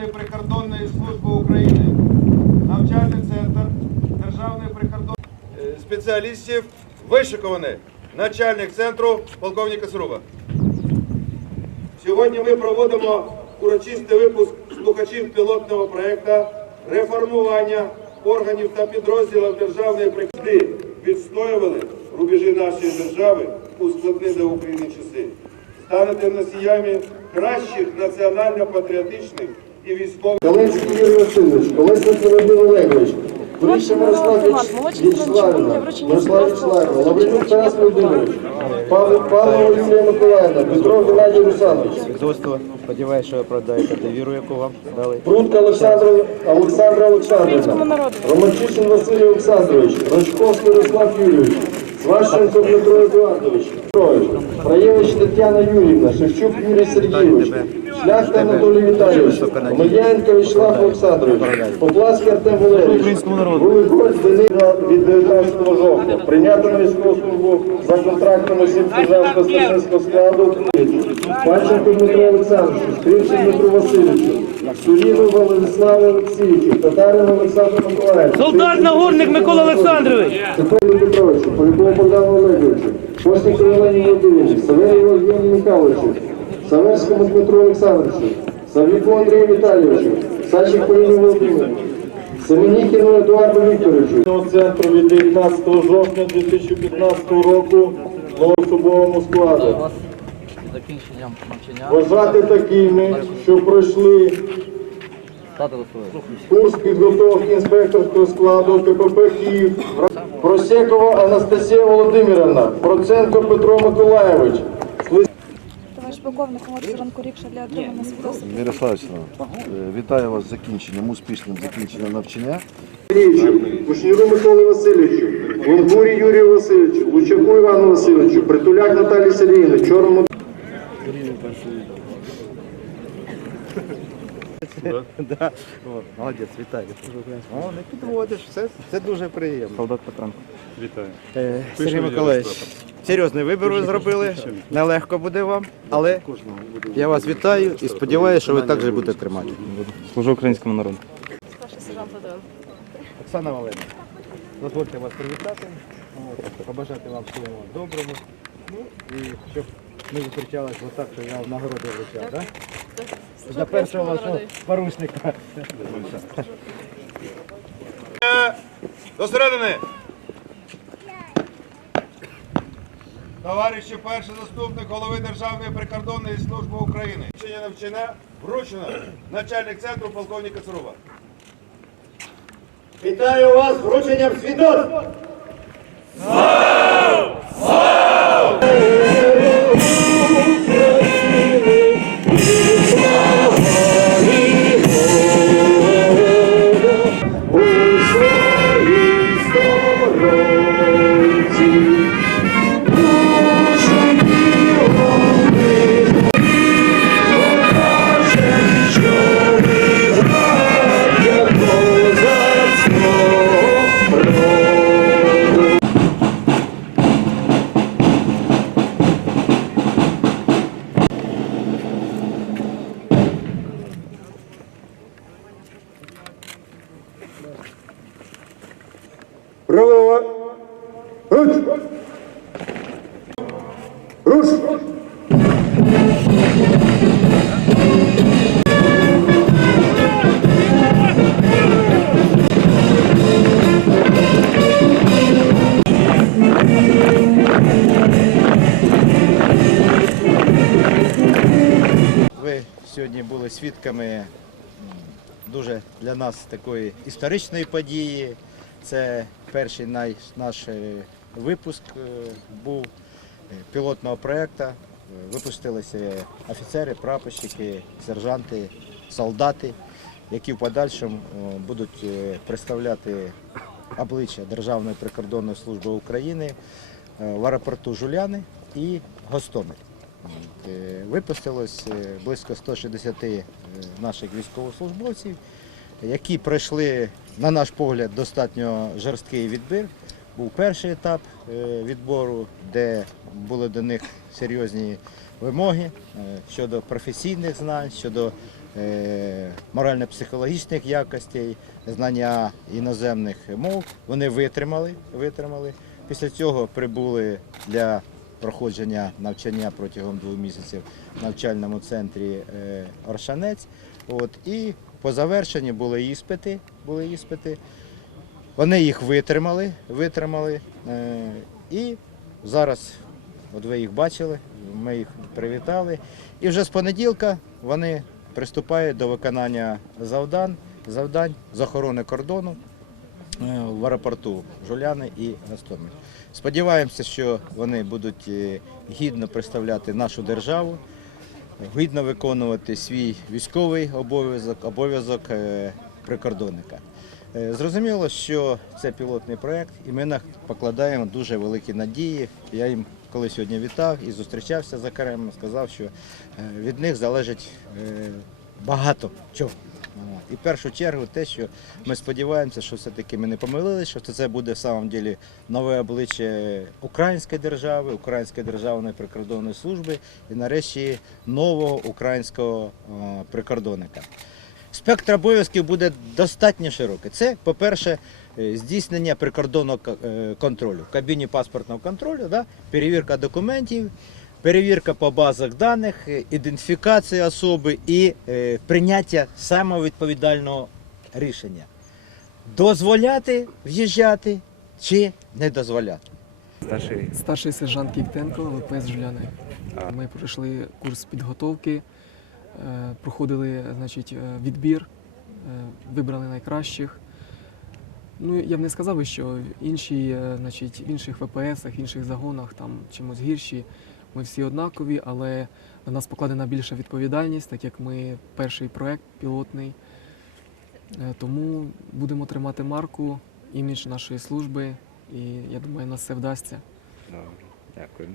прикордонної служби України, навчальний центр Державної прикордонної спеціалістів вишикований начальник центру полковника Суруба. Сьогодні ми проводимо урочистий випуск слухачів пілотного проєкту реформування органів та підрозділів державної прикордонної відстоювали рубежі нашої держави у складні для України часи. Станете носіями кращих національно-патріотичних і військових. Колецький Юрій Васильович, Колесник Володимир Олегович, Туріща Мирослав Вячеславівна, Мирослав Вячеславівна, Лавренюк Тарас Володимирович, Павло Павлова Юлія Миколаївна, Петров Геннадій Русланович, Свідоцтво. Сподіваюся, що ви оправдаєте довіру, яку вам дали. Прутка Олександр, Олександра Олександрівна, Романчишин Василій Олександрович, Рожковський Руслав Юрійович, Сващенко Дмитро Едуардович, Петрович, Тетяна Юрівна, Шевчук Юрій Сергійович, Шляхта Анатолій Віталійович, Омельяненко Вячеслав Олександрович, Поплавський Артем Валерійович, Вуликось Денис від 19 жовтня, прийняти на військову службу за контрактом осіб сержантського старшинського складу, Панченко Дмитро Олександровичу, Скрипчин Дмитру Васильовичу, Суріну Владиславу Олексійовичу, Татарину Олександру Миколаївичу, Солдат нагорник Микола Олександрович. Степану Петровичу, Полякову Богдану Олеговичу, Постнику Олені Володимировичу, Савельєву Євгенію Михайловичу, Саверському Дмитру Олександровичу, Савліку Андрію Віталійовичу, Сачик Поліну Володимировичу, Семенікіну Едуарду Вікторовичу. Центру від 19 жовтня 2015 року в особовому складу. Вважати такими, що пройшли. Курс підготовки інспекторського складу КПП Київ. Просекова Анастасія Володимирівна, Проценко Петро Миколаєвич. Молодший ранку рікша для отримання свідоцтва. Мирославівна, е, вітаю вас з закінченням, успішним закінченням навчання. Кушніру Миколі Васильовичу, Вонгурі Юрію Васильовичу, Лучаку Івану Васильовичу, Притуляк Наталії Сергіївні, Чорному Да. Молодець, вітаю. О, не підводиш, це, це дуже приємно. Солдат Петренко. Вітаю. Е, Сергій Миколаївич, серйозний вибір ви зробили, нелегко буде вам, але я вас вітаю і сподіваюся, що ви так же будете тримати. Служу українському народу. Оксана Валерійовна, дозвольте вас привітати, побажати вам всього доброго. Ну і щоб ми зустрічалися отак, що я вам нагороди вручав, так? За першого вашого порушника. До середини. Товариші перший заступник голови Державної прикордонної служби України. Вчення навчання вручено начальник центру полковника Сурова. Вітаю вас врученням свідоцтва! Сьогодні були свідками дуже для нас такої історичної події. Це перший наш е, випуск е, був е, пілотного проєкту. Випустилися офіцери, прапорщики, сержанти, солдати, які в подальшому будуть представляти обличчя Державної прикордонної служби України в аеропорту Жуляни і Гостомель. Е, Випустилось е, близько 160 е, наших військовослужбовців, які пройшли, на наш погляд, достатньо жорсткий відбір. Був перший етап відбору, де були до них серйозні вимоги щодо професійних знань, щодо морально-психологічних якостей, знання іноземних мов. Вони витримали, витримали. Після цього прибули для проходження навчання протягом двох місяців в навчальному центрі е, Оршанець. От, і по завершенні були іспити. Були іспити. Вони їх витримали, витримали. Е, і зараз, от ви їх бачили, ми їх привітали. І вже з понеділка вони приступають до виконання завдань, завдань з охорони кордону в аеропорту Жуляни і Гостомель. Сподіваємося, що вони будуть е, гідно представляти нашу державу, гідно виконувати свій військовий обов'язок, обов'язок е, прикордонника. Е, Зрозуміло, що це пілотний проєкт, і ми покладаємо дуже великі надії. Я їм коли сьогодні вітав і зустрічався з Акаремом, сказав, що е, від них залежить е, багато чого. І в першу чергу те, що ми сподіваємося, що все-таки ми не помилилися, що це буде в самом ділі нове обличчя української держави, української державної прикордонної служби і нарешті нового українського е, прикордонника. Спектр обов'язків буде достатньо широкий. Це, по-перше, е, здійснення прикордонного е, контролю в кабіні паспортного контролю, да? перевірка документів, перевірка по базах даних, ідентифікація особи і е, прийняття самого відповідального рішення. Дозволяти в'їжджати чи не дозволяти. Старший сержант Кіктенко, ВПС Жуляни. Ми пройшли курс підготовки, е, проходили значить, е, відбір, е, вибрали найкращих. Ну, я б не сказав, би, що інші, значить, в інших ВПСах, інших загонах там чимось гірші. Ми всі однакові, але на нас покладена більша відповідальність, так як ми перший проект пілотний. Е, Тому будемо тримати марку, імідж нашої служби, і я думаю, нас все вдасться. Дякую.